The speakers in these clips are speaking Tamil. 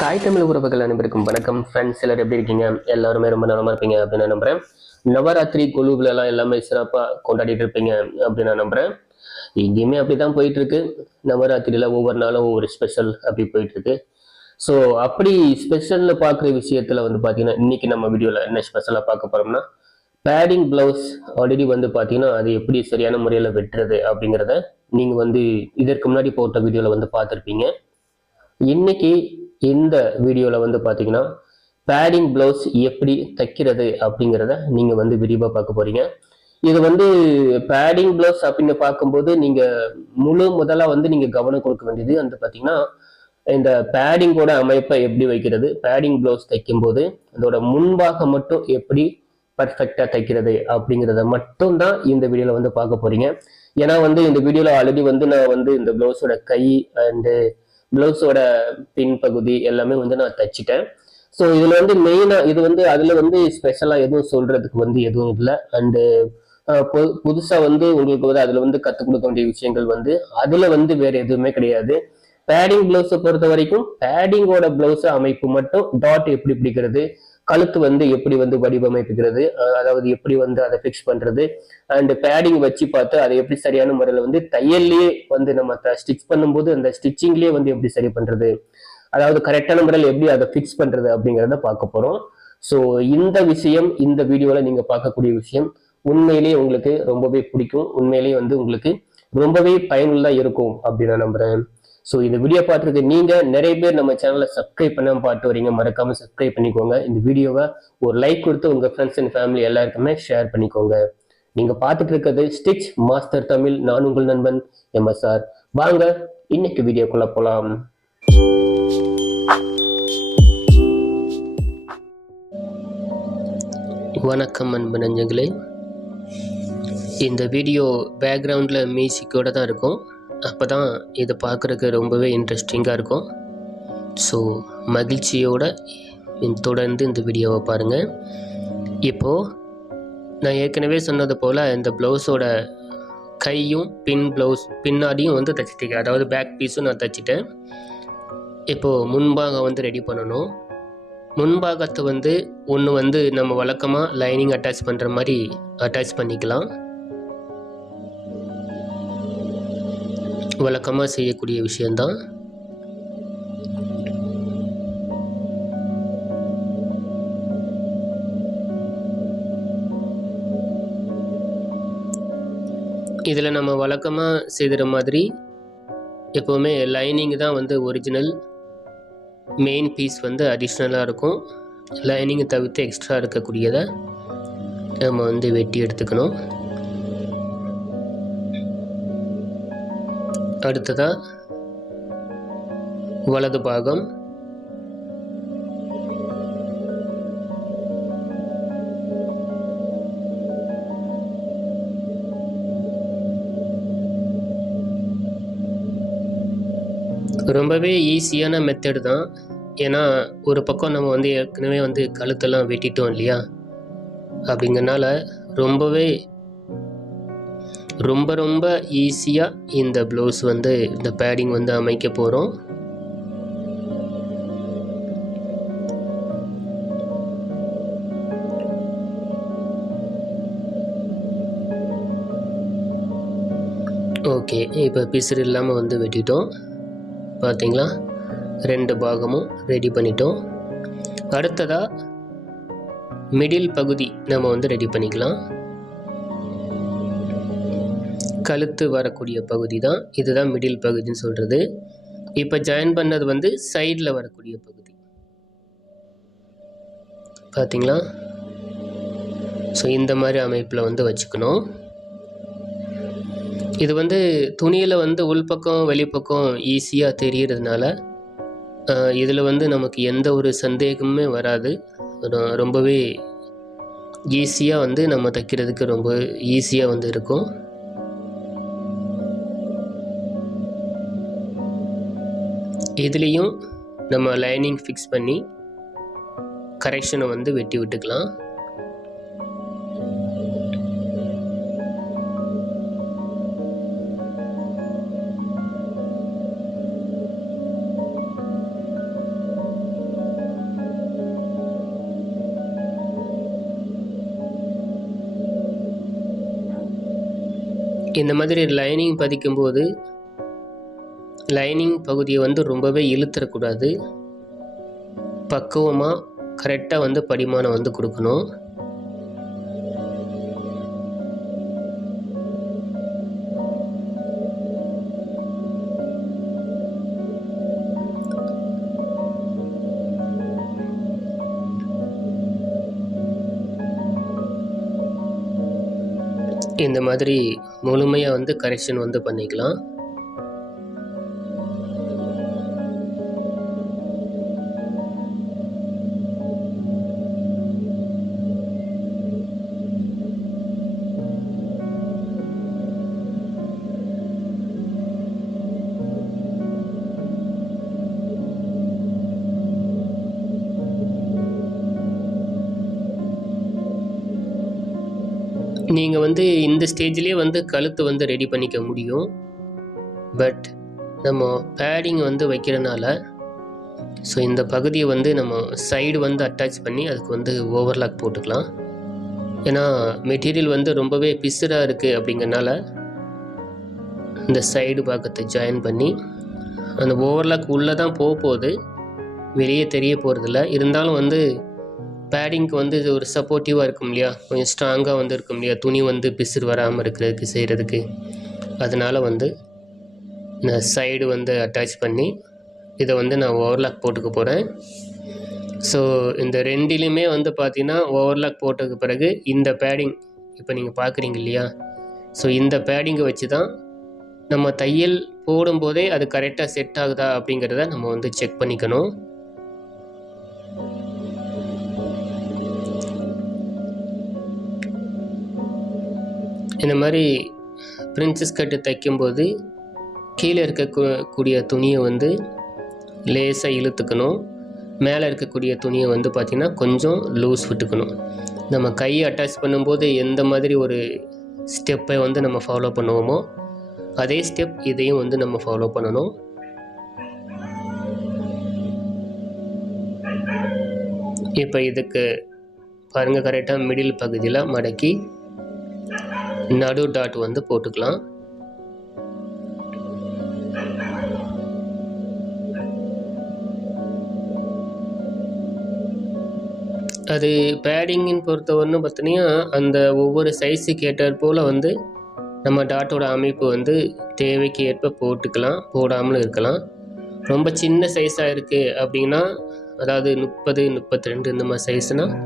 தாய் தமிழ் உறவுகள் அனைவருக்கும் வணக்கம். ஃப்ரெண்ட்ஸ் எல்லாரும் எப்படி இருக்கீங்க? எல்லாருமே ரொம்ப நலமா இருப்பீங்க அப்படின்னு நான் நம்புறேன். நவராத்திரி குழுவுல எல்லாம் எல்லாமே சிறப்பா கொண்டாடிட்டு இருப்பீங்க அப்படின்னு நான் நம்புறேன். இங்கேயுமே அப்படிதான் போயிட்டு இருக்கு. நவராத்திரியில ஒவ்வொரு நாளும் ஒவ்வொரு ஸ்பெஷல் அப்படி போயிட்டு இருக்கு. ஸோ அப்படி ஸ்பெஷல்ல பார்க்குற விஷயத்துல வந்து பார்த்தீங்கன்னா இன்னைக்கு நம்ம வீடியோல என்ன ஸ்பெஷலா பார்க்க போறோம்னா பேடிங் பிளவுஸ் ஆல்ரெடி வந்து பார்த்தீங்கன்னா அது எப்படி சரியான முறையில் வெட்டுறது அப்படிங்கிறத நீங்க வந்து இதற்கு முன்னாடி போட்ட வீடியோல வந்து பார்த்துருப்பீங்க. இன்னைக்கு இந்த வீடியோல வந்து பாத்தீங்கன்னா பேடிங் பிளவுஸ் எப்படி தைக்கிறது அப்படிங்கிறத நீங்க வந்து விரிவா பார்க்க போறீங்க. இது வந்து பேடிங் பிளவுஸ் அப்படின்னு பார்க்கும்போது நீங்க முதலா வந்து நீங்க கவனம் கொடுக்க வேண்டியது வந்து பாத்தீங்கன்னா இந்த பேடிங்கோட அமைப்பை எப்படி வைக்கிறது, பேடிங் பிளவுஸ் தைக்கும் போது அதோட முன்பாக மட்டும் எப்படி பர்ஃபெக்டா தைக்கிறது அப்படிங்கிறத மட்டும் தான் இந்த வீடியோல வந்து பார்க்க போறீங்க. ஏன்னா வந்து இந்த வீடியோல ஆல்ரெடி வந்து நான் வந்து இந்த பிளவுஸோட கை அண்டு பிளவுஸோட பின்பகுதி எல்லாமே வந்து நான் தச்சிட்டேன். ஸோ இதுல வந்து மெயினா இது வந்து அதுல வந்து ஸ்பெஷலா எதுவும் சொல்றதுக்கு வந்து எதுவும் இல்லை. அண்டு புதுசா வந்து உங்களுக்கு வந்து அதுல வந்து கத்துக் கொடுக்க வேண்டிய விஷயங்கள் வந்து அதுல வந்து வேற எதுவுமே கிடையாது. பேடிங் பிளவுஸை பொறுத்த வரைக்கும் பேடிங்கோட பிளவுஸ் அமைப்பு மட்டும் டாட் எப்படி பிடிக்கிறது, கழுத்து வந்து எப்படி வந்து வடிவமைப்புகிறது, அதாவது எப்படி வந்து அதை ஃபிக்ஸ் பண்றது அண்ட் பேடிங் வச்சு பார்த்து அதை எப்படி சரியான முறையில் வந்து தையல்லையே வந்து நம்ம ஸ்டிச் பண்ணும்போது அந்த ஸ்டிச்சிங்லேயே வந்து எப்படி சரி பண்றது, அதாவது கரெக்டான முறையில் எப்படி அதை ஃபிக்ஸ் பண்றது அப்படிங்கிறத பார்க்க போறோம். ஸோ இந்த விஷயம் இந்த வீடியோல நீங்க பார்க்கக்கூடிய விஷயம் உண்மையிலேயே உங்களுக்கு ரொம்பவே பிடிக்கும், உண்மையிலேயே வந்து உங்களுக்கு ரொம்பவே பயனுள்ளதா இருக்கும் அப்படின்னு நான் நம்புறேன். ஸோ இந்த வீடியோ பார்த்துருக்கு நீங்க நிறைய பேர் நம்ம சேனலை சப்ஸ்கிரைப் பண்ணாம பார்த்து வரீங்க, மறக்காம சப்ஸ்கிரைப் பண்ணிக்கோங்க. இந்த வீடியோவை ஒரு லைக் கொடுத்து உங்க ஃப்ரெண்ட்ஸ் அண்ட் ஃபேமிலி எல்லாருக்குமே ஷேர் பண்ணிக்கோங்க. நீங்க பார்த்துட்டு இருக்கிறது ஸ்டிச் மாஸ்டர் தமிழ். நான் உங்கள் நண்பன் MSR. வாங்க இன்னைக்கு வீடியோக்குள்ள போலாம். வணக்கம் அன்பு நெஞ்சங்களே. இந்த வீடியோ பேக்ரவுண்டில் மியூசிக்கோடு தான் இருக்கும். அப்போ தான் இதை பார்க்குறதுக்கு ரொம்பவே இன்ட்ரெஸ்டிங்காக இருக்கும். ஸோ மகிழ்ச்சியோடு தொடர்ந்து இந்த வீடியோவை பாருங்கள். இப்போது நான் ஏற்கனவே சொன்னது போல் இந்த ப்ளவுஸோட கையும் பின்னாடியும் வந்து தைச்சிட்டேன். அதாவது பேக் பீஸும் நான் தைச்சிட்டேன். இப்போது முன்பாக வந்து ரெடி பண்ணணும். முன்பாகத்தை வந்து ஒன்று வந்து நம்ம வழக்கமாக லைனிங் அட்டாச் பண்ணுற மாதிரி அட்டாச் பண்ணிக்கலாம். வழக்கமாக செய்யக்கூடிய விஷயந்தான். இதில் நம்ம வழக்கமாக செய்கிற மாதிரி எப்போவுமே லைனிங் தான் வந்து ஒரிஜினல், மெயின் பீஸ் வந்து அடிஷ்னலாக இருக்கும். லைனிங்கை தவிர்த்து எக்ஸ்ட்ரா இருக்கக்கூடியதை நம்ம வந்து வெட்டி எடுத்துக்கணும். அடுத்ததாக வலது பாகம், ரொம்பவே ஈஸியான மெத்தட் தான். ஏன்னா ஒரு பக்கம் நம்ம வந்து ஏற்கனவே வந்து கழுத்தெல்லாம் வெட்டிட்டோம் இல்லையா, அப்படிங்கிறனால ரொம்பவே ரொம்ப ஈஸியாக இந்த ப்ளவுஸ் வந்து இந்த பேடிங் வந்து அமைக்க போகிறோம். ஓகே, இப்போ பிசுறு இல்லாமல் வந்து வெட்டிட்டோம். பார்த்தீங்களா, ரெண்டு பாகமும் ரெடி பண்ணிட்டோம். அடுத்ததாக மிடில் பகுதி நம்ம வந்து ரெடி பண்ணிக்கலாம். கழுத்து வரக்கூடிய பகுதி தான் இதுதான் மிடில் பகுதின்னு சொல்கிறது. இப்போ ஜாயின் பண்ணது வந்து சைடில் வரக்கூடிய பகுதி. பார்த்தீங்களா, ஸோ இந்த மாதிரி அமைப்பில் வந்து வச்சுக்கணும். இது வந்து துணியில் வந்து உள்பக்கம் வெளிப்பக்கம் ஈஸியாக தெரிகிறதுனால இதில் வந்து நமக்கு எந்த ஒரு சந்தேகமுமே வராது. ரொம்பவே ஈஸியாக வந்து நம்ம தைக்கிறதுக்கு ரொம்ப ஈஸியாக வந்து இருக்கும். இதுலேயும் நம்ம லைனிங் ஃபிக்ஸ் பண்ணி கரெக்ஷனை வந்து வெட்டி விட்டுக்கலாம். இந்த மாதிரி லைனிங் பதிக்கும்போது லைனிங் பகுதியை வந்து ரொம்பவே இழுத்துறக்கூடாது. பக்குவமாக கரெக்டாக வந்து படிமானம் வந்து கொடுக்கணும். இந்த மாதிரி முழுமையாக வந்து கரெக்ஷன் வந்து பண்ணிக்கலாம். நீங்கள் வந்து இந்த ஸ்டேஜ்லேயே வந்து கழுத்து வந்து ரெடி பண்ணிக்க முடியும். பட் நம்ம பேடிங் வந்து வைக்கிறனால ஸோ இந்த பகுதியை வந்து நம்ம சைடு வந்து அட்டாச் பண்ணி அதுக்கு வந்து ஓவர்லாக் போட்டுக்கலாம். ஏன்னா மெட்டீரியல் வந்து ரொம்பவே பிசுறாக இருக்குது அப்படிங்கிறனால இந்த சைடு பாகத்தை ஜாயின் பண்ணி அந்த ஓவர்லாக் உள்ளே தான் போகுது, வெளியே தெரிய போகிறதில்ல. இருந்தாலும் வந்து பேடிங்க்கு வந்து இது ஒரு சப்போர்ட்டிவாக இருக்கும் இல்லையா, கொஞ்சம் ஸ்ட்ராங்காக வந்து இருக்கும் இல்லையா, துணி வந்து பிசுறு வராமல் இருக்கிறதுக்கு செய்கிறதுக்கு. அதனால் வந்து நான் சைடு வந்து அட்டாச் பண்ணி இதை வந்து நான் ஓவர்லாக் போட்டுக்க போகிறேன். ஸோ இந்த ரெண்டிலுமே வந்து பார்த்திங்கன்னா ஓவர்லாக் போட்டதுக்கு பிறகு இந்த பேடிங் இப்போ நீங்கள் பார்க்குறீங்க இல்லையா, ஸோ இந்த பேடிங்கை வச்சு தான் நம்ம தையல் போடும்போதே அது கரெக்டாக செட் ஆகுதா அப்படிங்கிறத நம்ம வந்து செக் பண்ணிக்கணும். இந்த மாதிரி பிரின்சஸ் கட்டு தைக்கும்போது கீழே இருக்கக்கூடிய துணியை வந்து லேசாக இழுத்துக்கணும். மேலே இருக்கக்கூடிய துணியை வந்து பார்த்திங்கன்னா கொஞ்சம் லூஸ் விட்டுக்கணும். நம்ம கையை அட்டாச் பண்ணும்போது எந்த மாதிரி ஒரு ஸ்டெப்பை வந்து நம்ம ஃபாலோ பண்ணுவோமோ அதே ஸ்டெப் இதையும் வந்து நம்ம ஃபாலோ பண்ணணும். இப்போ இதுக்கு பாருங்கள், கரெக்டாக மிடில் பகுதியில் மடக்கி நடு டாட் வந்து போட்டுக்கலாம். அது பேடிங்கின்னு பொறுத்தவரைன்னு பார்த்தீங்கன்னா அந்த ஒவ்வொரு சைஸுக்கு ஏற்றாற் போல் வந்து நம்ம டாட்டோட அமைப்பு வந்து தேவைக்கு ஏற்ப போட்டுக்கலாம், போடாமலும் இருக்கலாம். ரொம்ப சின்ன சைஸாக இருக்குது அப்படின்னா, அதாவது 30, 32 இந்த மாதிரி சைஸ்னால்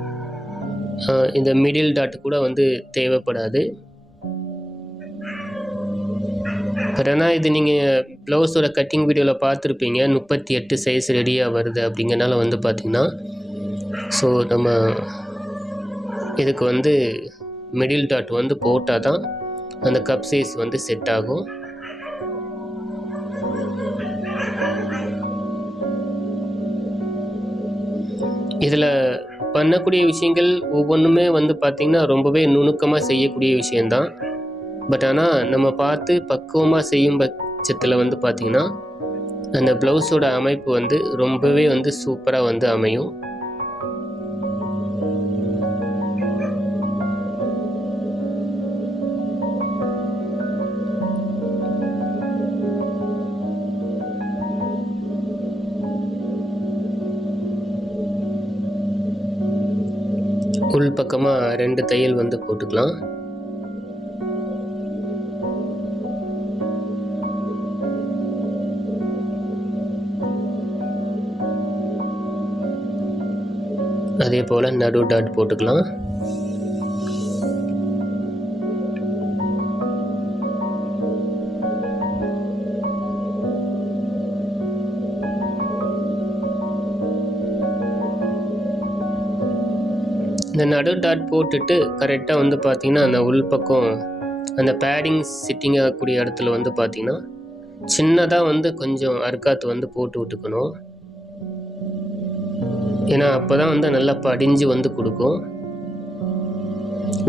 இந்த மிடில் டாட் கூட வந்து தேவைப்படாது. பட் ஆனால் இது நீங்கள் ப்ளவுஸோட கட்டிங் வீடியோவில் பார்த்துருப்பீங்க, 38 சைஸ் ரெடியாக வருது அப்படிங்கிறனால வந்து பார்த்திங்கன்னா ஸோ நம்ம இதுக்கு வந்து மிடில் டாட் வந்து போட்டால் தான் அந்த கப் சைஸ் வந்து செட் ஆகும். இதில் பண்ணக்கூடிய விஷயங்கள் ஒவ்வொன்றுமே வந்து பார்த்திங்கன்னா ரொம்பவே நுணுக்கமாக செய்யக்கூடிய விஷயந்தான். பட் ஆனால் நம்ம பார்த்து பக்குவமாக செய்யும் பட்சத்தில் வந்து பார்த்திங்கன்னா அந்த ப்ளவுஸோட அமைப்பு வந்து ரொம்பவே வந்து சூப்பராக வந்து அமையும். உள் பக்கமாக 2 தையல் வந்து போட்டுக்கலாம். அதே போல் நடு டாட் போட்டுக்கலாம். இந்த நடு டாட் போட்டுட்டு கரெக்டாக வந்து பார்த்திங்கன்னா அந்த உள் பக்கம் அந்த பேடிங் சிட்டிங் ஆகக்கூடிய இடத்துல வந்து பார்த்திங்கன்னா சின்னதாக வந்து கொஞ்சம் அர்க்காத்து வந்து போட்டு விட்டுக்கணும். ஏன்னா அப்போ தான் வந்து நல்லா படிஞ்சு வந்து கொடுக்கும்.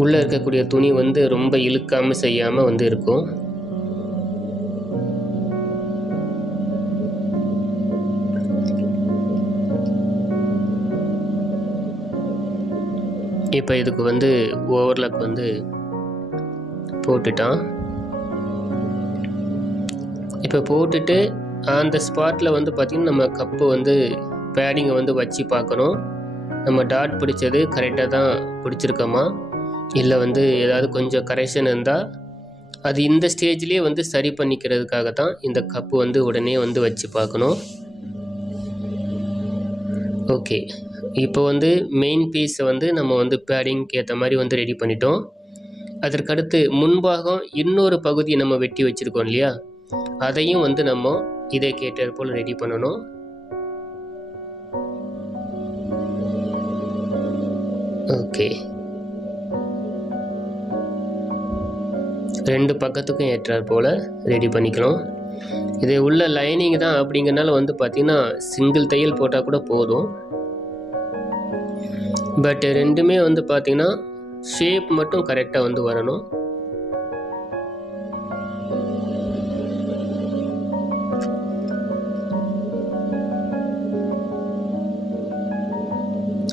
உள்ளே இருக்கக்கூடிய துணி வந்து ரொம்ப இழுக்காமல் செய்யாமல் வந்து இருக்கும். இப்போ இதுக்கு வந்து ஓவர்லாக் வந்து போட்டுட்டான். இப்போ போட்டுட்டு அந்த ஸ்பாட்டில் வந்து பார்த்திங்கன்னா நம்ம கப்பு வந்து பேடிங்கை வந்து வச்சு பார்க்கணும். நம்ம டாட் பிடிச்சது கரெக்டாக தான் பிடிச்சிருக்கோமா, இல்லை வந்து ஏதாவது கொஞ்சம் கரெக்ஷன் இருந்தால் அது இந்த ஸ்டேஜ்லேயே வந்து சரி பண்ணிக்கிறதுக்காக தான் இந்த கப்பு வந்து உடனே வந்து வச்சு பார்க்கணும். ஓகே, இப்போ வந்து மெயின் பீஸை வந்து நம்ம வந்து பேடிங்க்கு ஏற்ற மாதிரி வந்து ரெடி பண்ணிட்டோம். அதற்கடுத்து முன்பாகம் இன்னொரு பகுதியை நம்ம வெட்டி வச்சுருக்கோம் இல்லையா, அதையும் வந்து நம்ம இதை கேட்டது போல் ரெடி பண்ணணும். ஓகே, ரெண்டு பக்கத்துக்கும் ஏற்றாற் போல் ரெடி பண்ணிக்கணும். இது உள்ள லைனிங் தான் அப்படிங்கிறனால வந்து பார்த்திங்கன்னா சிங்கிள் தையல் போட்டால் கூட போதும். பட் ரெண்டுமே வந்து பார்த்திங்கன்னா ஷேப் மட்டும் கரெக்டாக வந்து வரணும்.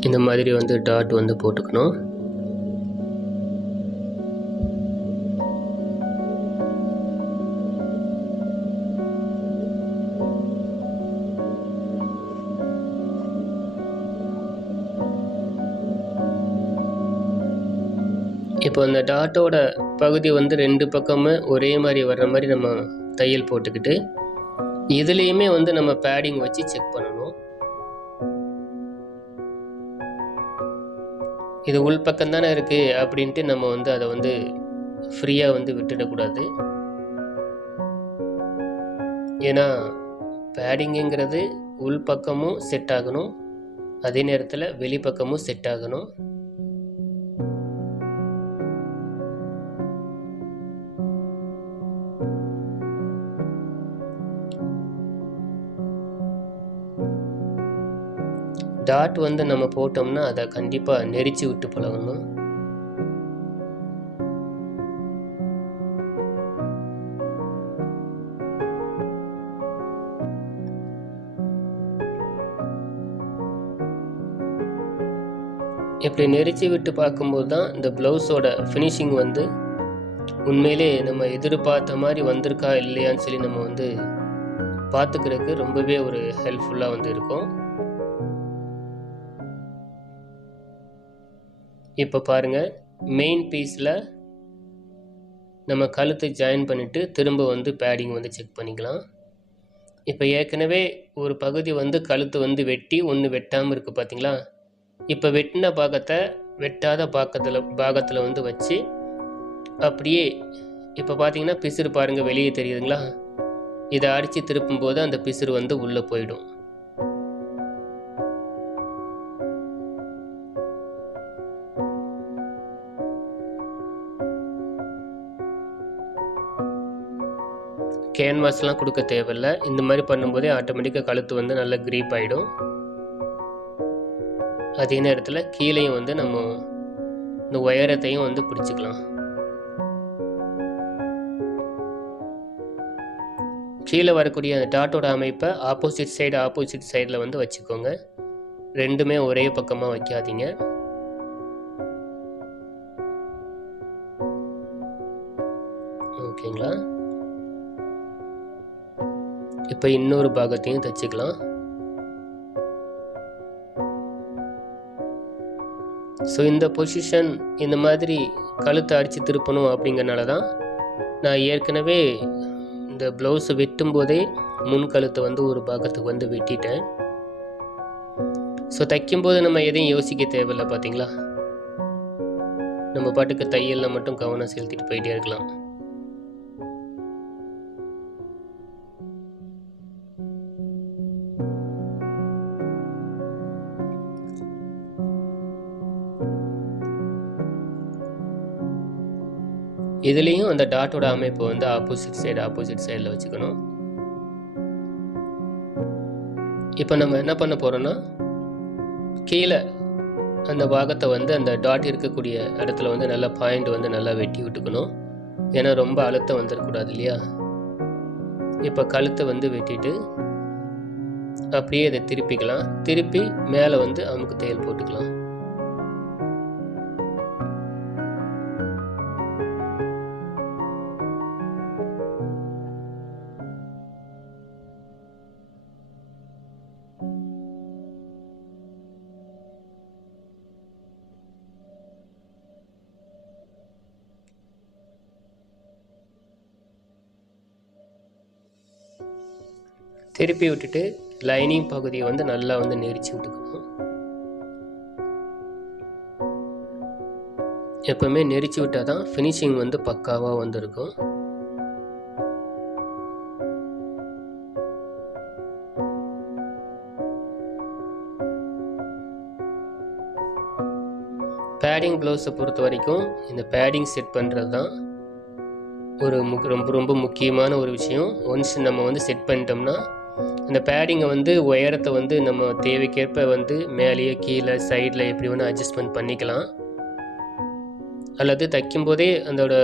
இந்த மாதிரி வந்து டாட் வந்து போட்டுக்கணும். இப்போ அந்த டாட்டோட பகுதி வந்து ரெண்டு பக்கமே ஒரே மாதிரி வர்ற மாதிரி நம்ம தையல் போட்டுக்கிட்டு இதுலேயுமே வந்து நம்ம பேடிங் வச்சு செக் பண்ணணும். இது உள் பக்கம் தானே இருக்குது அப்படின்ட்டு நம்ம வந்து அதை வந்து ஃப்ரீயாக வந்து விட்டுடக்கூடாது. ஏன்னா பேடிங்குங்கிறது உள் பக்கமும் செட் ஆகணும், அதே நேரத்தில் வெளிப்பக்கமும் செட் ஆகணும். டாட் வந்து நம்ம போட்டோம்னா அதை கண்டிப்பாக நெரிச்சு விட்டு பழகணும். இப்படி நெரிச்சு விட்டு பார்க்கும்போது தான் இந்த ப்ளவுஸோட ஃபினிஷிங் வந்து உண்மையிலே நம்ம எதிர்பார்த்த மாதிரி வந்திருக்கா இல்லையான்னு சொல்லி நம்ம வந்து பார்த்துக்கிறதுக்கு ரொம்பவே ஒரு ஹெல்ப்ஃபுல்லாக வந்து இருக்கும். இப்போ பாருங்கள், மெயின் பீஸில் நம்ம கழுத்தை ஜாயின் பண்ணிவிட்டு திரும்ப வந்து பேடிங் வந்து செக் பண்ணிக்கலாம். இப்போ ஏற்கனவே ஒரு பகுதி வந்து கழுத்து வந்து வெட்டி ஒன்று வெட்டாமல் இருக்குது பார்த்தீங்களா. இப்போ வெட்டின பாகத்தை வெட்டாத பாகத்தில் வந்து வச்சு அப்படியே இப்போ பார்த்தீங்கன்னா பிசுறு பாருங்கள் வெளியே தெரியுதுங்களா. இதை அடித்து திருப்பும்போது அந்த பிசுறு வந்து உள்ளே போயிடும். கேன்வாஸ்லாம் கொடுக்க தேவையில்லை. இந்த மாதிரி பண்ணும்போதே ஆட்டோமேட்டிக்காக கழுத்து வந்து நல்லா க்ரீப் ஆகிடும். அதே நேரத்தில் கீழேயும் வந்து நம்ம இந்த உயரத்தையும் வந்து பிடிச்சிக்கலாம். கீழே வரக்கூடிய அந்த டாட்டோட அமைப்பை ஆப்போசிட் சைடில் வந்து வச்சுக்கோங்க. ரெண்டுமே ஒரே பக்கமாக வைக்காதீங்க. ஓகேங்களா. இப்போ இன்னொரு பாகத்தையும் தைச்சிக்கலாம். ஸோ இந்த பொசிஷன் இந்த மாதிரி கழுத்தை அடித்து திருப்பணும் அப்படிங்கிறனால தான் நான் ஏற்கனவே இந்த ப்ளவுஸை வெட்டும் போதே முன் கழுத்தை வந்து ஒரு பாகத்துக்கு வந்து வெட்டிட்டேன். ஸோ தைக்கும்போது நம்ம எதையும் யோசிக்க தேவையில்லை பார்த்தீங்களா. நம்ம பாட்டுக்கு தையலில் மட்டும் கவனம் செலுத்திட்டு போயிட்டே இருக்கலாம். இதுலேயும் அந்த டாட்டோட அமைப்பு வந்து ஆப்போசிட் சைடில் வச்சுக்கணும். இப்போ நம்ம என்ன பண்ண போகிறோன்னா, கீழே அந்த பாகத்தை வந்து அந்த டாட் இருக்கக்கூடிய இடத்துல வந்து நல்லா பாயிண்ட் வந்து நல்லா வெட்டி விட்டுக்கணும். ஏன்னா ரொம்ப அழுத்தம் வந்துடக்கூடாது இல்லையா. இப்போ கழுத்தை வந்து வெட்டிட்டு அப்படியே இதை திருப்பிக்கலாம். திருப்பி மேலே வந்து அமுக்கு தையல் போட்டுக்கலாம். திருப்பி விட்டுட்டு லைனிங் பகுதியை வந்து நல்லா வந்து நெரிச்சு விட்டுக்கணும். எப்பவுமே நெரிச்சு விட்டால் தான் ஃபினிஷிங் வந்து பக்காவாக வந்திருக்கும். பேடிங் ப்ளவுஸை பொறுத்த வரைக்கும் இந்த பேடிங் செட் பண்ணுறது தான் ஒரு ரொம்ப ரொம்ப முக்கியமான ஒரு விஷயம். ஒன்ஸ் நம்ம வந்து செட் பண்ணிட்டோம்னா இந்த பேடிங்கை வந்து உயரத்தை வந்து நம்ம தேவைக்கேற்ப வந்து மேலேயே கீழே சைடில் எப்படி வேணால் அட்ஜஸ்ட்மெண்ட் பண்ணிக்கலாம். அல்லது தைக்கும்போதே அதோட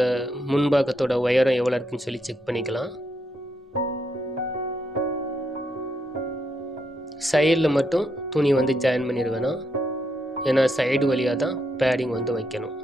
முன்பாகத்தோட உயரம் எவ்வளோ இருக்குன்னு சொல்லி செக் பண்ணிக்கலாம். சைடில் மட்டும் துணி வந்து ஜாயின் பண்ணிடுவேனா, ஏன்னா சைடு வழியாக தான் பேடிங் வந்து வைக்கணும்.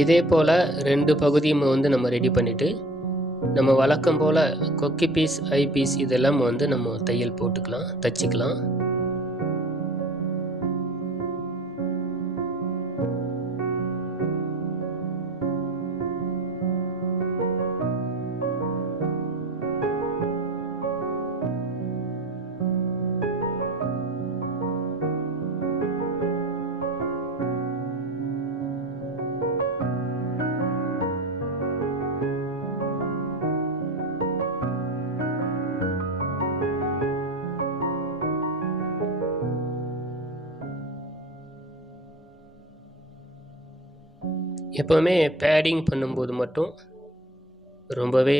இதே போல் 2 பகுதியும் வந்து நம்ம ரெடி பண்ணிவிட்டு நம்ம வழக்கம் போல் கொக்கி பீஸ், ஐ பீஸ் இதெல்லாம் வந்து நம்ம தையல் போட்டுக்கலாம், தைச்சிக்கலாம். எப்போவுமே பேடிங் பண்ணும்போது மட்டும் ரொம்பவே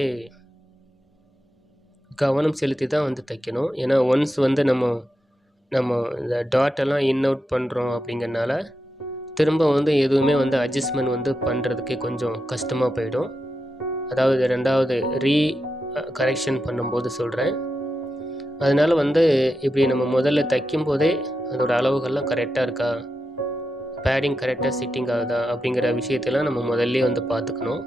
கவனம் செலுத்தி தான் வந்து தைக்கணும். ஏன்னா ஒன்ஸ் வந்து நம்ம இந்த டாட்டெல்லாம் இன் அவுட் பண்ணுறோம் அப்படிங்கிறனால திரும்ப வந்து எதுவுமே வந்து அட்ஜஸ்ட்மெண்ட் வந்து பண்ணுறதுக்கே கொஞ்சம் கஷ்டமாக போயிடும். அதாவது 2வது கரெக்ஷன் பண்ணும்போது சொல்கிறேன். அதனால் வந்து இப்படி நம்ம முதல்ல தைக்கும் போதே அதோட அளவுகள்லாம் கரெக்டாக இருக்கா, பேடிங் கரெக்டாக சிட்டிங் ஆகுதா அப்படிங்கிற விஷயத்தெல்லாம் நம்ம முதல்ல வந்து பார்த்துக்கணும்.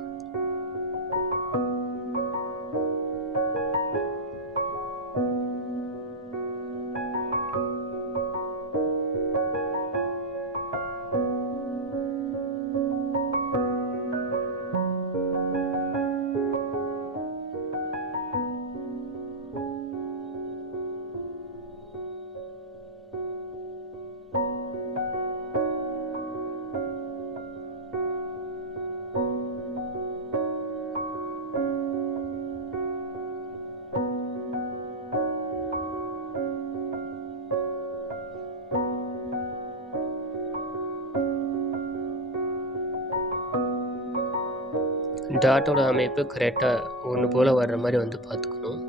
டாட்டோட அமைப்பு கரெக்டாக ஒன்று போல் வர்ற மாதிரி வந்து பார்த்துக்கணும்.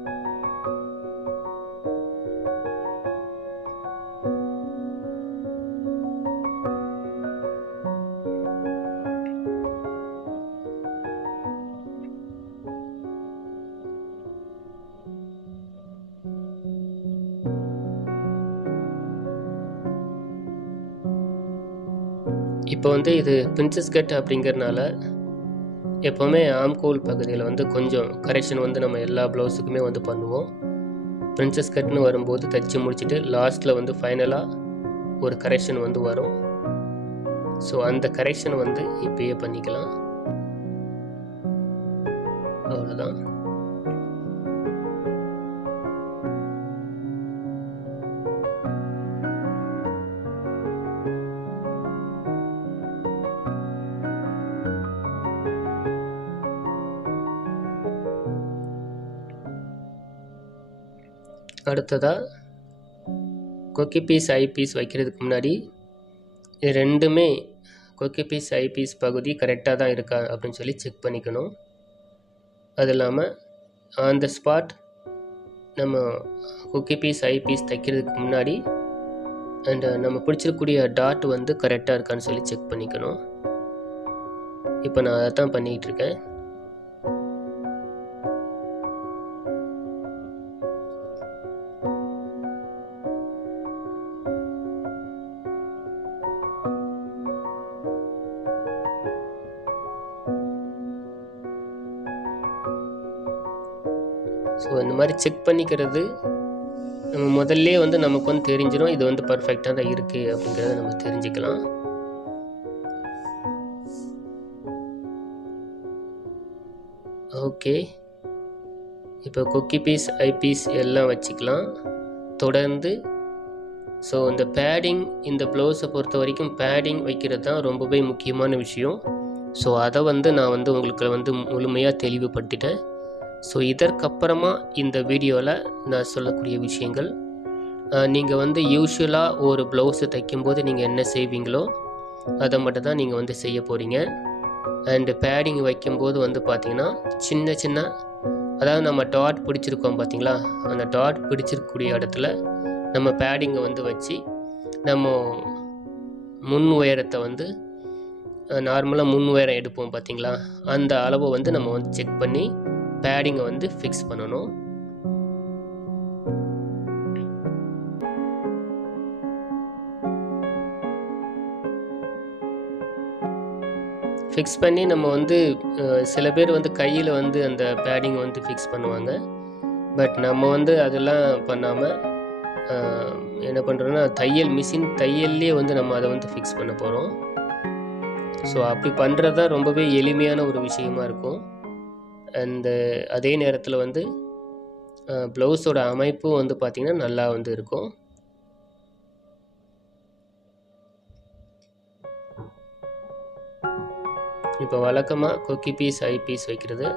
இப்போ வந்து இது பிரின்சஸ் கட் அப்படிங்கிறனால எப்போவுமே ஆம்கோல் பகுதியில் வந்து கொஞ்சம் கரெக்ஷன் வந்து நம்ம எல்லா ப்ளவுஸுக்குமே வந்து பண்ணுவோம். பிரின்சஸ் கட்னு வரும்போது தைச்சி முடிச்சுட்டு லாஸ்ட்டில் வந்து ஃபைனலாக ஒரு கரெக்ஷன் வந்து வரும். ஸோ அந்த கரெக்ஷன் வந்து இப்பயே பண்ணிக்கலாம். அவ்வளோதான். அடுத்ததாக கொக்கி பீஸ், ஐ பீஸ் வைக்கிறதுக்கு முன்னாடி இது ரெண்டுமே கொக்கி பீஸ், ஐ பீஸ் பகுதி கரெக்டாக தான் இருக்கா அப்படின்னு சொல்லி செக் பண்ணிக்கணும். அது இல்லாமல் அந்த ஸ்பாட் நம்ம கொக்கி பீஸ், ஐ பீஸ் தைக்கிறதுக்கு முன்னாடி அண்ட் நம்ம பிடிச்சிருக்கக்கூடிய டாட் வந்து கரெக்டாக இருக்கான்னு சொல்லி செக் பண்ணிக்கணும். இப்போ நான் அதை தான் பண்ணிகிட்டு இருக்கேன். ஸோ இந்த மாதிரி செக் பண்ணிக்கிறது நம்ம முதல்ல வந்து நமக்கு வந்து தெரிஞ்சிடும், இது வந்து பர்ஃபெக்டாக தான் இருக்குது அப்படிங்கிறத நம்ம தெரிஞ்சுக்கலாம். ஓகே, இப்போ கொக்கி பீஸ், ஐ பீஸ் எல்லாம் வச்சுக்கலாம் தொடர்ந்து. ஸோ இந்த பேடிங், இந்த ப்ளவுஸை பொறுத்த வரைக்கும் பேடிங் வைக்கிறது தான் ரொம்பவே முக்கியமான விஷயம். ஸோ அதை வந்து நான் வந்து உங்களுக்கு வந்து முழுமையாக தெளிவுபடுத்திட்டேன். ஸோ இதற்கப்புறமா இந்த வீடியோவில் நான் சொல்லக்கூடிய விஷயங்கள், நீங்கள் வந்து யூஸ்வலாக ஒரு ப்ளவுஸை தைக்கும்போது நீங்கள் என்ன செய்வீங்களோ அதை மட்டும் தான் நீங்கள் வந்து செய்ய போகிறீங்க. அண்டு பேடிங் வைக்கும்போது வந்து பார்த்திங்கன்னா சின்ன சின்ன, அதாவது நம்ம டாட் பிடிச்சிருக்கோம் பார்த்திங்களா, அந்த டாட் பிடிச்சிருக்கக்கூடிய இடத்துல நம்ம பேடிங்கை வந்து வச்சு நம்ம முன் உயரத்தை வந்து நார்மலாக முன் உயரம் எடுப்போம் பார்த்திங்களா, அந்த அளவை வந்து நம்ம வந்து செக் பண்ணி பேடிங்கை வந்து ஃபிக்ஸ் பண்ணணும். ஃபிக்ஸ் பண்ணி நம்ம வந்து சில பேர் வந்து கையில் வந்து அந்த பேடிங்கை வந்து ஃபிக்ஸ் பண்ணுவாங்க. பட் நம்ம வந்து அதெல்லாம் பண்ணாமல் என்ன பண்ணுறோன்னா, மிஷின் தையல்லே வந்து நம்ம அதை வந்து ஃபிக்ஸ் பண்ண போகிறோம். ஸோ அப்படி பண்ணுறது தான் ரொம்பவே எளிமையான ஒரு விஷயமா இருக்கும். அண்டு அதே நேரத்தில் வந்து ப்ளவுஸோட அமைப்பும் வந்து பார்த்திங்கன்னா நல்லா வந்து இருக்கும். இப்போ வழக்கமாக கொக்கி பீஸ், ஐ பீஸ் வைக்கிறது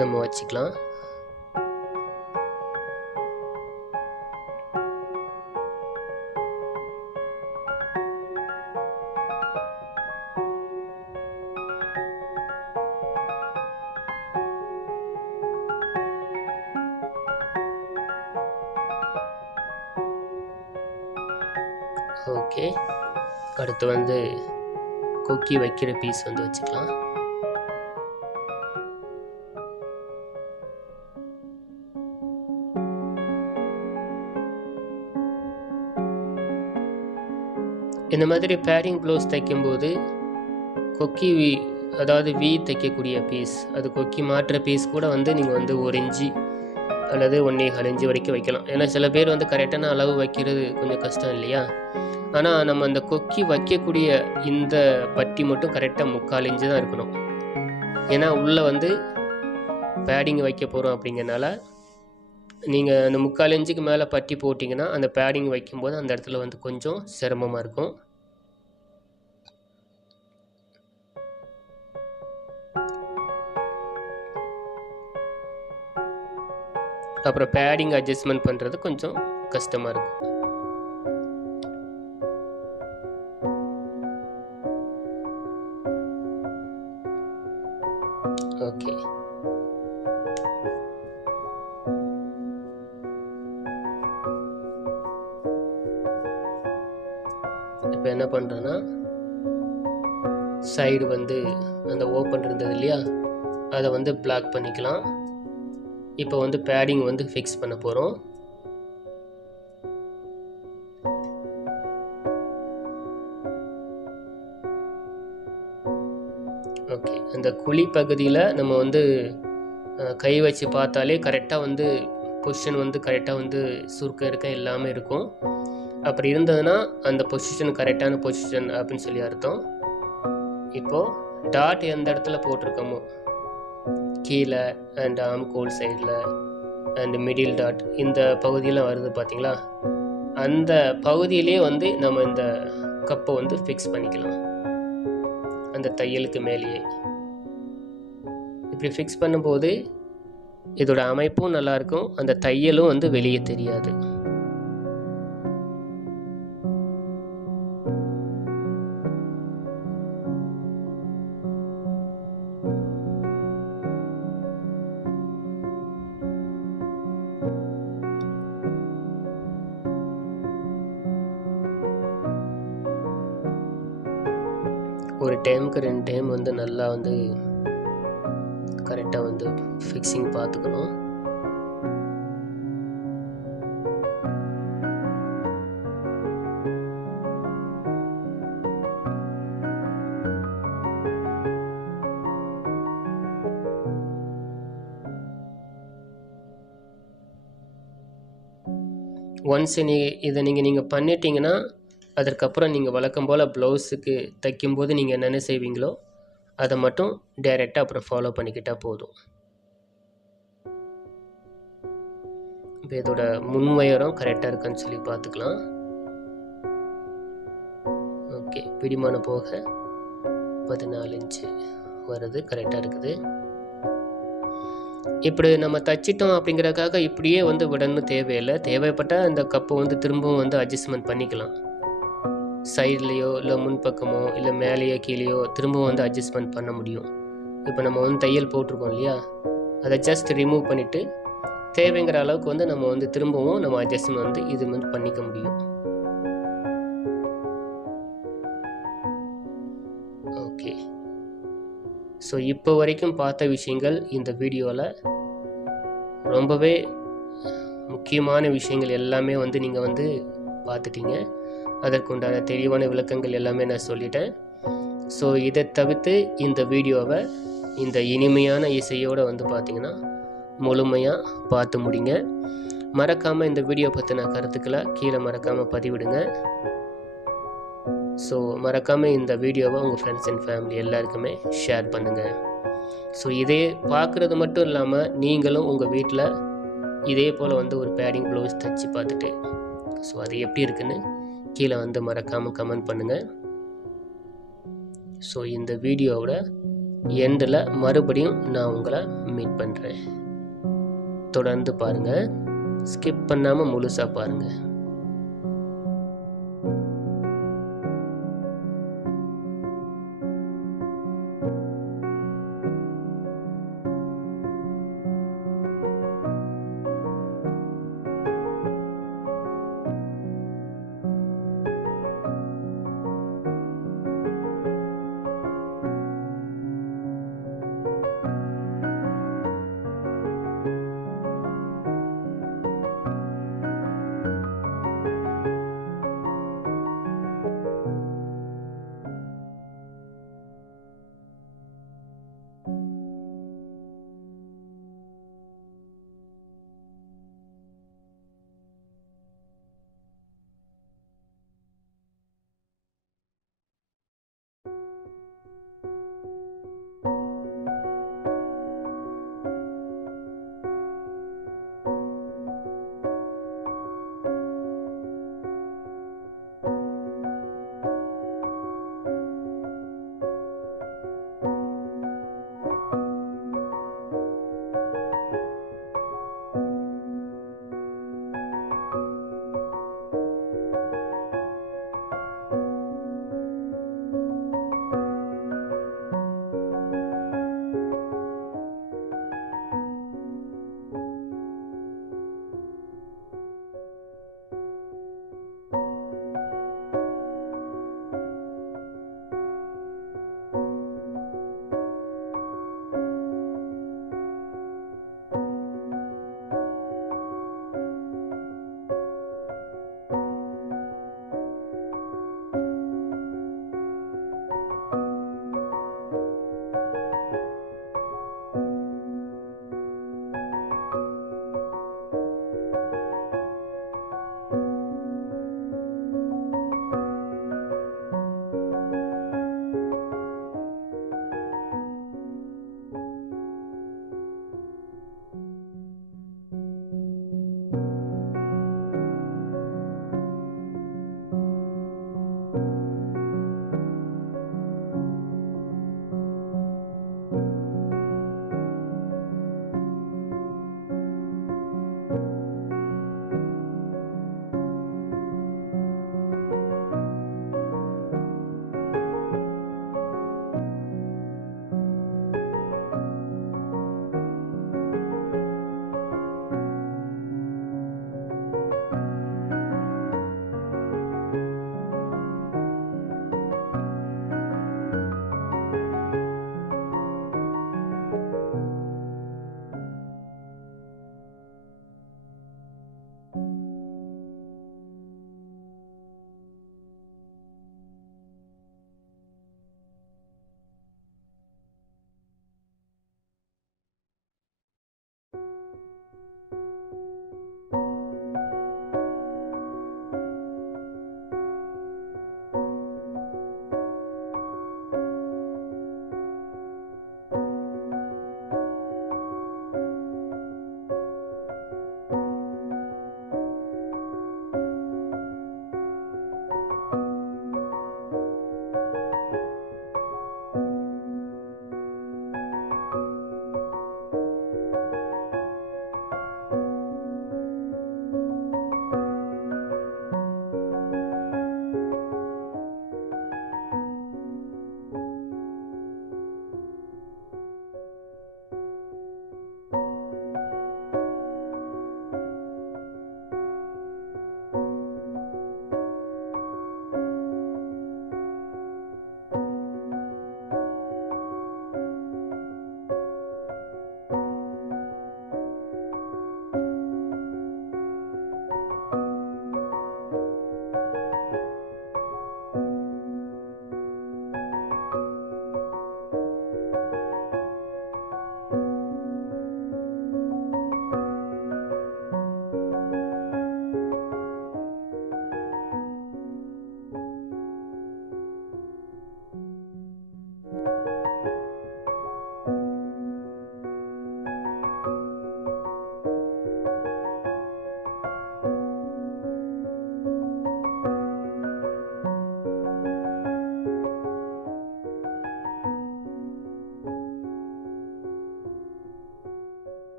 நம்ம வச்சுக்கலாம். ஓகே, அடுத்து வந்து கொக்கி வைக்கிற பீஸ் வந்து வச்சுக்கலாம். இந்த மாதிரி பேடிங் ப்ளவுஸ் தைக்கும்போது கொக்கி அதாவது வி தைக்கக்கூடிய பீஸ், அது கொக்கி மாற்ற பீஸ் கூட வந்து நீங்கள் வந்து 1 இன்ச்சு அல்லது 1.25 இன்ச்சு வரைக்கும் வைக்கலாம். ஏன்னா சில பேர் வந்து கரெக்டான அளவு வைக்கிறது கொஞ்சம் கஷ்டம் இல்லையா. ஆனால் நம்ம அந்த கொக்கி வைக்கக்கூடிய இந்த பட்டி மட்டும் கரெக்டாக 3/4 இன்ச்சு தான் இருக்கணும். ஏன்னா உள்ளே வந்து பேடிங் வைக்க போகிறோம் அப்படிங்கிறனால நீங்கள் அந்த 3/4 இன்ச்சுக்கு மேலே பட்டி போட்டிங்கன்னா அந்த பேடிங் வைக்கும்போது அந்த இடத்துல வந்து கொஞ்சம் சிரமமாக இருக்கும். அப்புறம் பேடிங் அட்ஜஸ்ட்மெண்ட் பண்ணுறது கொஞ்சம் கஷ்டமாக இருக்கும். ஓகே, இப்போ என்ன பண்ணுறேன்னா, சைடு வந்து அந்த ஓப்பன் இருந்தது இல்லையா, அதை வந்து பிளாக் பண்ணிக்கலாம். இப்போ வந்து பேடிங் வந்து ஃபிக்ஸ் பண்ண போகிறோம். ஓகே, அந்த குழி பகுதியில் நம்ம வந்து கை வச்சு பார்த்தாலே கரெக்டாக வந்து பொசிஷன் வந்து கரெக்டாக வந்து சுருக்கம் இருக்க எல்லாமே இருக்கும். அப்படி இருந்ததுன்னா அந்த பொசிஷன் கரெக்டான பொசிஷன் அப்படின்னு சொல்லி அர்த்தம். இப்போது டாட் எந்த இடத்துல போட்டிருக்கோமோ கீழே அண்ட் ஆம்கோல் சைடில் அண்ட் மிடில் டாட் இந்த பகுதியெலாம் வருது பார்த்திங்களா, அந்த பகுதியிலே வந்து நம்ம இந்த கப்பை வந்து ஃபிக்ஸ் பண்ணிக்கலாம். அந்த தையலுக்கு மேலேயே இப்படி ஃபிக்ஸ் பண்ணும்போது இதோட அமைப்பும் நல்லாயிருக்கும், அந்த தையலும் வந்து வெளியே தெரியாது. ஒரு டைமுக்கு 2 டைம் வந்து நல்லா வந்து கரெக்டாக வந்து ஃபிக்ஸிங் பார்த்துக்கணும். ஒன்ஸ் இதை நீங்கள் பண்ணிட்டீங்கன்னா அதற்கப்புறம் நீங்கள் வழக்கம் போல் ப்ளவுஸுக்கு தைக்கும்போது நீங்கள் என்னென்ன செய்வீங்களோ அதை மட்டும் டைரெக்டாக அப்புறம் ஃபாலோ பண்ணிக்கிட்டால் போதும். இப்போ இதோட முன் உயரம் கரெக்டாக இருக்கான்னு சொல்லி பார்த்துக்கலாம். ஓகே, பிடிமானம் போக 14 இன்ச்சு வருது, கரெக்டாக இருக்குது. இப்படி நம்ம தைச்சிட்டோம் அப்படிங்கிறதுக்காக இப்படியே விடணும் தேவையில்லை. தேவைப்பட்டால் இந்த கப்பை திரும்பவும் அட்ஜஸ்ட்மெண்ட் பண்ணிக்கலாம். சைட்லேயோ இல்லை முன்பக்கமோ இல்லை மேலேயோ கீழேயோ திரும்பவும் அட்ஜஸ்ட்மெண்ட் பண்ண முடியும். இப்போ நம்ம தையல் போட்டிருக்கோம் இல்லையா, அதை ஜஸ்ட் ரிமூவ் பண்ணிவிட்டு தேவைங்கிற அளவுக்கு நம்ம திரும்பவும் நம்ம அட்ஜஸ்ட்மெண்ட் இது பண்ணிக்க முடியும். ஓகே, ஸோ இப்போ வரைக்கும் பார்த்த விஷயங்கள் இந்த வீடியோவில் ரொம்பவே முக்கியமான விஷயங்கள் எல்லாமே நீங்கள் பார்த்துட்டீங்க. அதற்குண்டான தெளிவான விளக்கங்கள் எல்லாமே நான் சொல்லிட்டேன். ஸோ இதை தவிர்த்து இந்த வீடியோவை இந்த இனிமையான இசையோடு பார்த்தீங்கன்னா முழுமையாக பார்த்து முடிங்க. மறக்காமல் இந்த வீடியோ பற்றின கருத்துக்களை கீழே மறக்காமல் பதிவிடுங்க. ஸோ மறக்காமல் இந்த வீடியோவை உங்கள் ஃப்ரெண்ட்ஸ் அண்ட் ஃபேமிலி எல்லாருக்குமே ஷேர் பண்ணுங்கள். ஸோ இதே பார்க்குறது மட்டும் இல்லாமல் நீங்களும் உங்கள் வீட்டில் இதே போல் ஒரு பேடிங் ப்ளவுஸ் தைச்சி பார்த்துட்டு ஸோ அது எப்படி இருக்குன்னு கீழே மறக்காமல் கமெண்ட் பண்ணுங்கள். ஸோ இந்த வீடியோவோட எண்டில் மறுபடியும் நான் உங்களை மீட் பண்ணுறேன். தொடர்ந்து பாருங்கள், ஸ்கிப் பண்ணாமல் முழுசாக பாருங்கள்.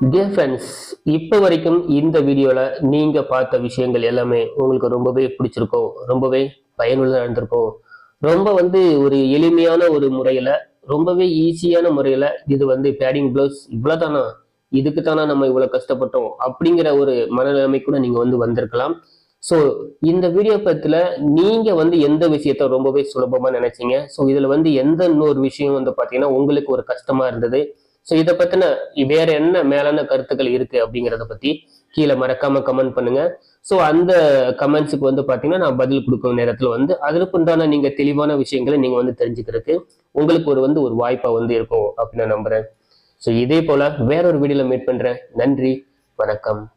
டியர் ஃப்ரெண்ட்ஸ், இப்போ வரைக்கும் இந்த வீடியோல நீங்க பார்த்த விஷயங்கள் எல்லாமே உங்களுக்கு ரொம்பவே பிடிச்சிருக்கும், ரொம்பவே பயனுள்ளதா இருந்திருக்கும். ரொம்ப ஒரு எளிமையான ஒரு முறையில, ரொம்பவே ஈஸியான முறையில இது பேடிங் ப்ளவுஸ் இவ்வளவுதானா, இதுக்கு தானா நம்ம இவ்வளவு கஷ்டப்பட்டோம் அப்படிங்கிற ஒரு மனநிலைமை கூட நீங்க வந்திருக்கலாம். ஸோ இந்த வீடியோ பத்தில நீங்க எந்த விஷயத்த ரொம்பவே சுலபமா நினைச்சீங்க, ஸோ இதுல எந்த இன்னொரு விஷயம் பாத்தீங்கன்னா உங்களுக்கு ஒரு கஷ்டமா இருந்தது, ஸோ இதை பத்தின வேற என்ன மேலான கருத்துக்கள் இருக்கு அப்படிங்கிறத பத்தி கீழே மறக்காம கமெண்ட் பண்ணுங்க. ஸோ அந்த கமெண்ட்ஸுக்கு பாத்தீங்கன்னா நான் பதில் கொடுக்கும் நேரத்துல அதற்கு உண்டான நீங்க தெளிவான விஷயங்களை நீங்க தெரிஞ்சுக்கிறதுக்கு உங்களுக்கு ஒரு வாய்ப்பா இருக்கும் அப்படின்னு நான் நம்புறேன். ஸோ இதே போல வேற ஒரு வீடியோல மீட் பண்றேன். நன்றி, வணக்கம்.